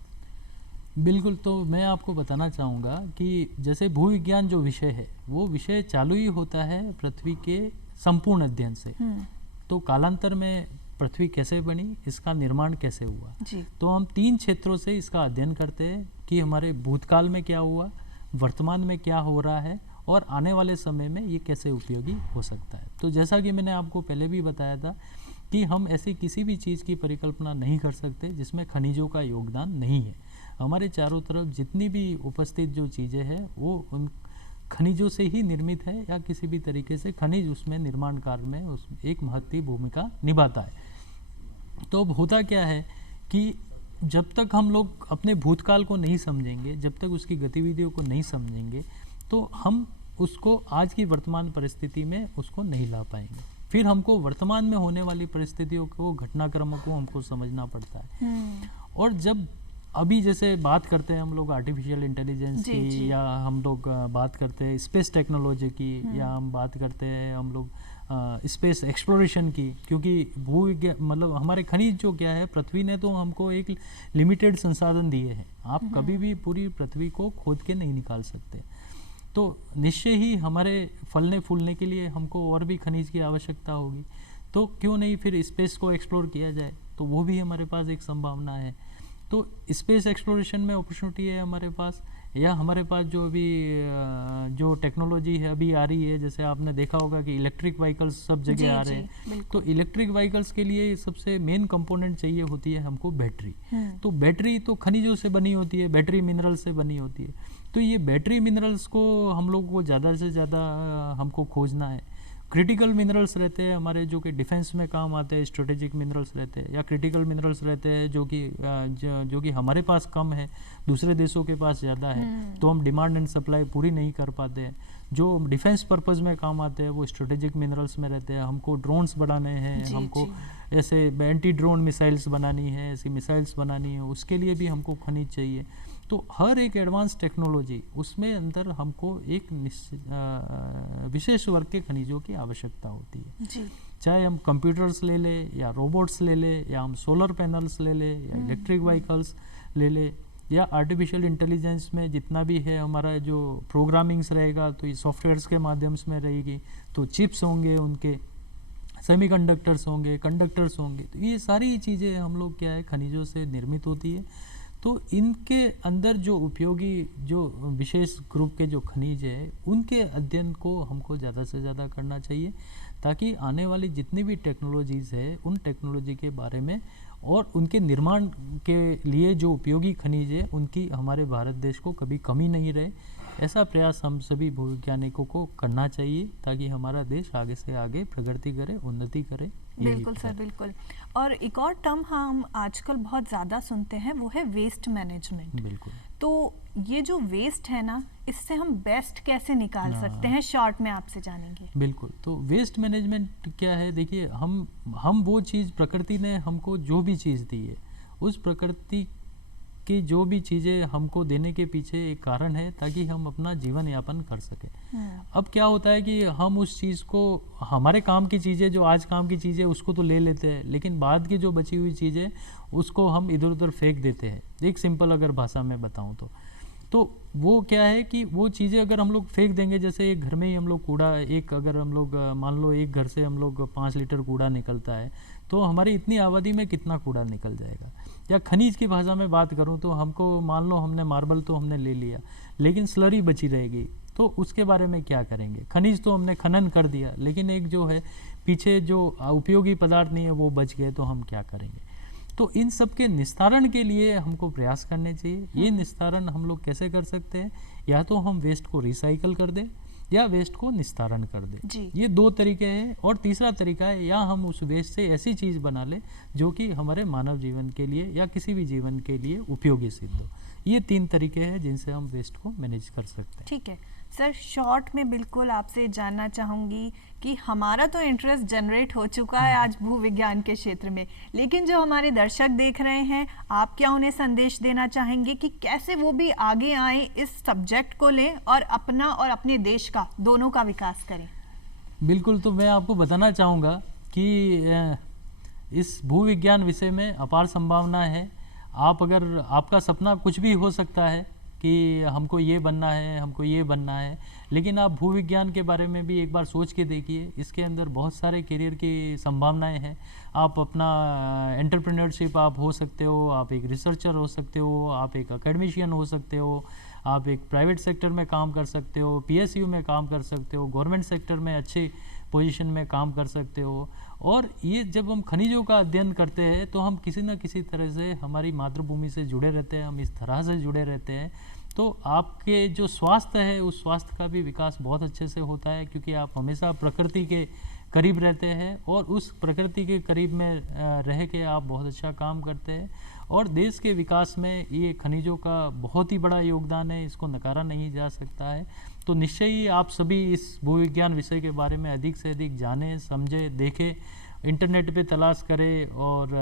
बिल्कुल। तो मैं आपको बताना चाहूँगा कि जैसे भूविज्ञान जो विषय है वो विषय चालू ही होता है पृथ्वी के संपूर्ण अध्ययन से। तो कालांतर में पृथ्वी कैसे बनी, इसका निर्माण कैसे हुआ जी। तो हम 3 क्षेत्रों से इसका अध्ययन करते हैं कि हमारे भूतकाल में क्या हुआ, वर्तमान में क्या हो रहा है और आने वाले समय में ये कैसे उपयोगी हो सकता है। तो जैसा कि मैंने आपको पहले भी बताया था कि हम ऐसी किसी भी चीज़ की परिकल्पना नहीं कर सकते जिसमें खनिजों का योगदान नहीं है। हमारे चारों तरफ जितनी भी उपस्थित जो चीज़ें हैं वो उन खनिजों से ही निर्मित है या किसी भी तरीके से खनिज उसमें निर्माण कार्य में उस एक महत्वपूर्ण भूमिका निभाता है। तो अब होता क्या है कि जब तक हम लोग अपने भूतकाल को नहीं समझेंगे, जब तक उसकी गतिविधियों को नहीं समझेंगे, तो हम उसको आज की वर्तमान परिस्थिति में उसको नहीं ला पाएंगे। फिर हमको वर्तमान में होने वाली परिस्थितियों को, घटनाक्रमों को हमको समझना पड़ता है। और जब अभी जैसे बात करते हैं हम लोग आर्टिफिशियल इंटेलिजेंस की, या हम लोग बात करते हैं स्पेस टेक्नोलॉजी की, या हम बात करते हैं हम लोग स्पेस एक्सप्लोरेशन की, क्योंकि भूविज्ञान मतलब हमारे खनिज जो क्या है, पृथ्वी ने तो हमको एक लिमिटेड संसाधन दिए हैं, आप कभी भी पूरी पृथ्वी को खोद के नहीं निकाल सकते। तो निश्चय ही हमारे फलने फूलने के लिए हमको और भी खनिज की आवश्यकता होगी, तो क्यों नहीं फिर स्पेस को एक्सप्लोर किया जाए, तो वो भी हमारे पास एक संभावना है। तो स्पेस एक्सप्लोरेशन में अपॉर्चुनिटी है हमारे पास, या हमारे पास जो अभी जो टेक्नोलॉजी है अभी आ रही है, जैसे आपने देखा होगा कि इलेक्ट्रिक व्हीकल्स सब जगह आ रहे हैं। तो इलेक्ट्रिक व्हीकल्स के लिए सबसे मेन कंपोनेंट चाहिए होती है हमको बैटरी। तो बैटरी तो खनिजों से बनी होती है, बैटरी मिनरल से बनी होती है। तो ये बैटरी मिनरल्स को हम लोग को ज़्यादा से ज़्यादा हमको खोजना है, क्रिटिकल मिनरल्स रहते हैं हमारे जो कि डिफेंस में काम आते हैं, स्ट्रेटेजिक मिनरल्स रहते हैं, या क्रिटिकल मिनरल्स रहते हैं जो कि हमारे पास कम है, दूसरे देशों के पास ज़्यादा है, तो हम डिमांड एंड सप्लाई पूरी नहीं कर पाते हैं। जो डिफेंस पर्पस में काम आते हैं वो स्ट्रेटेजिक मिनरल्स में रहते हैं। हमको ड्रोन्स बनाने हैं, हमको ऐसे एंटी ड्रोन मिसाइल्स बनानी है, ऐसी मिसाइल्स बनानी है, उसके लिए भी हमको खनिज चाहिए। तो हर एक एडवांस टेक्नोलॉजी उसमें अंदर हमको एक विशेष वर्ग के खनिजों की आवश्यकता होती है जी। चाहे हम कंप्यूटर्स ले ले, या रोबोट्स ले ले, या हम सोलर पैनल्स ले ले, या इलेक्ट्रिक व्हीकल्स ले ले, या आर्टिफिशियल इंटेलिजेंस में जितना भी है हमारा जो प्रोग्रामिंग्स रहेगा तो ये सॉफ्टवेयर्स के माध्यम से रहेगी, तो चिप्स होंगे, उनके सेमीकंडक्टर्स होंगे, कंडक्टर्स होंगे, तो ये सारी चीज़ें हम लोग क्या है खनिजों से निर्मित होती है। तो इनके अंदर जो उपयोगी जो विशेष ग्रुप के जो खनिज है उनके अध्ययन को हमको ज़्यादा से ज़्यादा करना चाहिए, ताकि आने वाली जितनी भी टेक्नोलॉजीज़ है उन टेक्नोलॉजी के बारे में और उनके निर्माण के लिए जो उपयोगी खनिज है उनकी हमारे भारत देश को कभी कमी नहीं रहे। ऐसा प्रयास हम सभी भूवैज्ञानिकों को करना चाहिए, ताकि हमारा देश आगे से आगे प्रगति करे, उन्नति करे। बिल्कुल सर, बिल्कुल। और एक और टर्म हम आजकल बहुत ज़्यादा सुनते हैं वो है वेस्ट मैनेजमेंट। बिल्कुल। तो ये जो वेस्ट है ना, इससे हम बेस्ट कैसे निकाल सकते हैं, शॉर्ट में आपसे जानेंगे। बिल्कुल। तो वेस्ट मैनेजमेंट क्या है, देखिए हम वो चीज़, प्रकृति ने हमको जो भी चीज़ दी है उस प्रकृति की जो भी चीज़ें हमको देने के पीछे एक कारण है, ताकि हम अपना जीवन यापन कर सकें। अब क्या होता है कि हम उस चीज़ को, हमारे काम की चीज़ें, जो आज काम की चीज़ें उसको तो ले लेते हैं, लेकिन बाद की जो बची हुई चीज़ें उसको हम इधर उधर फेंक देते हैं। एक सिंपल अगर भाषा में बताऊं तो वो क्या है कि वो चीज़ें अगर हम लोग फेंक देंगे, जैसे एक घर में ही हम लोग कूड़ा, अगर हम लोग मान लो एक घर से हम लोग 5 लीटर कूड़ा निकलता है, तो हमारी इतनी आबादी में कितना कूड़ा निकल जाएगा। या खनिज की भाषा में बात करूं तो हमको मान लो हमने मार्बल तो हमने ले लिया, लेकिन स्लरी बची रहेगी, तो उसके बारे में क्या करेंगे। खनिज तो हमने खनन कर दिया, लेकिन एक जो है पीछे जो उपयोगी पदार्थ नहीं है वो बच गए, तो हम क्या करेंगे। तो इन सब के निस्तारण के लिए हमको प्रयास करने चाहिए। ये निस्तारण हम लोग कैसे कर सकते हैं, या तो हम वेस्ट को रिसाइकल कर दें या वेस्ट को निस्तारण कर दें। ये 2 तरीके हैं। और तीसरा तरीका है, या हम उस वेस्ट से ऐसी चीज़ बना लें जो कि हमारे मानव जीवन के लिए या किसी भी जीवन के लिए उपयोगी सिद्ध हो। ये 3 तरीके हैं जिनसे हम वेस्ट को मैनेज कर सकते हैं। ठीक है सर, शॉर्ट में बिल्कुल आपसे जानना चाहूँगी कि हमारा तो इंटरेस्ट जनरेट हो चुका है आज भूविज्ञान के क्षेत्र में, लेकिन जो हमारे दर्शक देख रहे हैं, आप क्या उन्हें संदेश देना चाहेंगे कि कैसे वो भी आगे आए, इस सब्जेक्ट को लें और अपना और अपने देश का दोनों का विकास करें। बिल्कुल। तो मैं आपको बताना चाहूँगा कि इस भूविज्ञान विषय में अपार संभावना है। अगर आपका सपना कुछ भी हो सकता है कि हमको ये बनना है, हमको ये बनना है, लेकिन आप भूविज्ञान के बारे में भी एक बार सोच के देखिए। इसके अंदर बहुत सारे करियर की संभावनाएं हैं। आप अपना एंटरप्रेन्योरशिप आप हो सकते हो, आप एक रिसर्चर हो सकते हो, आप एक एकेडमिशियन हो सकते हो, आप एक प्राइवेट सेक्टर में काम कर सकते हो, पीएसयू में काम कर सकते हो, गवर्नमेंट सेक्टर में अच्छी पोजीशन में काम कर सकते हो। और ये जब हम खनिजों का अध्ययन करते हैं तो हम किसी न किसी तरह से हमारी मातृभूमि से जुड़े रहते हैं, हम इस तरह से जुड़े रहते हैं। तो आपके जो स्वास्थ्य है उस स्वास्थ्य का भी विकास बहुत अच्छे से होता है, क्योंकि आप हमेशा प्रकृति के करीब रहते हैं और उस प्रकृति के करीब में रह के आप बहुत अच्छा काम करते हैं। और देश के विकास में ये खनिजों का बहुत ही बड़ा योगदान है, इसको नकारा नहीं जा सकता है। तो निश्चय ही आप सभी इस भूविज्ञान विषय के बारे में अधिक से अधिक जानें, समझें, देखें, इंटरनेट पे तलाश करें और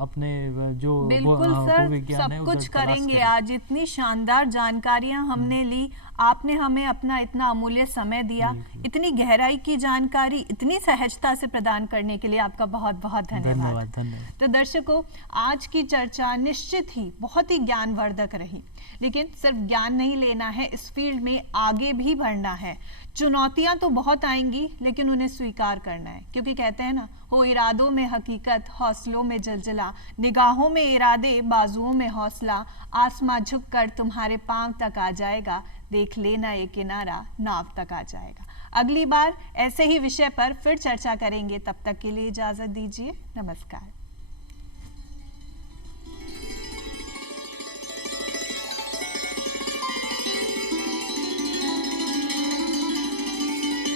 अपने जो बिल्कुल सर, सब कुछ करेंगे। आज इतनी शानदार जानकारियां हमने ली, आपने हमें अपना इतना अमूल्य समय दिया, इतनी गहराई की जानकारी इतनी सहजता से प्रदान करने के लिए आपका बहुत बहुत धन्यवाद। तो दर्शकों, आज की चर्चा निश्चित ही बहुत ही ज्ञानवर्धक रही, लेकिन सिर्फ ज्ञान नहीं लेना है, इस फील्ड में आगे भी बढ़ना है। चुनौतियां तो बहुत आएंगी, लेकिन उन्हें स्वीकार करना है, क्योंकि कहते हैं ना, हो इरादों में हकीकत, हौसलों में जलजला, निगाहों में इरादे, बाजुओं में हौसला, आसमां झुक कर तुम्हारे पांव तक आ जाएगा, देख लेना ये किनारा नाव तक आ जाएगा। अगली बार ऐसे ही विषय पर फिर चर्चा करेंगे, तब तक के लिए इजाजत दीजिए। नमस्कार।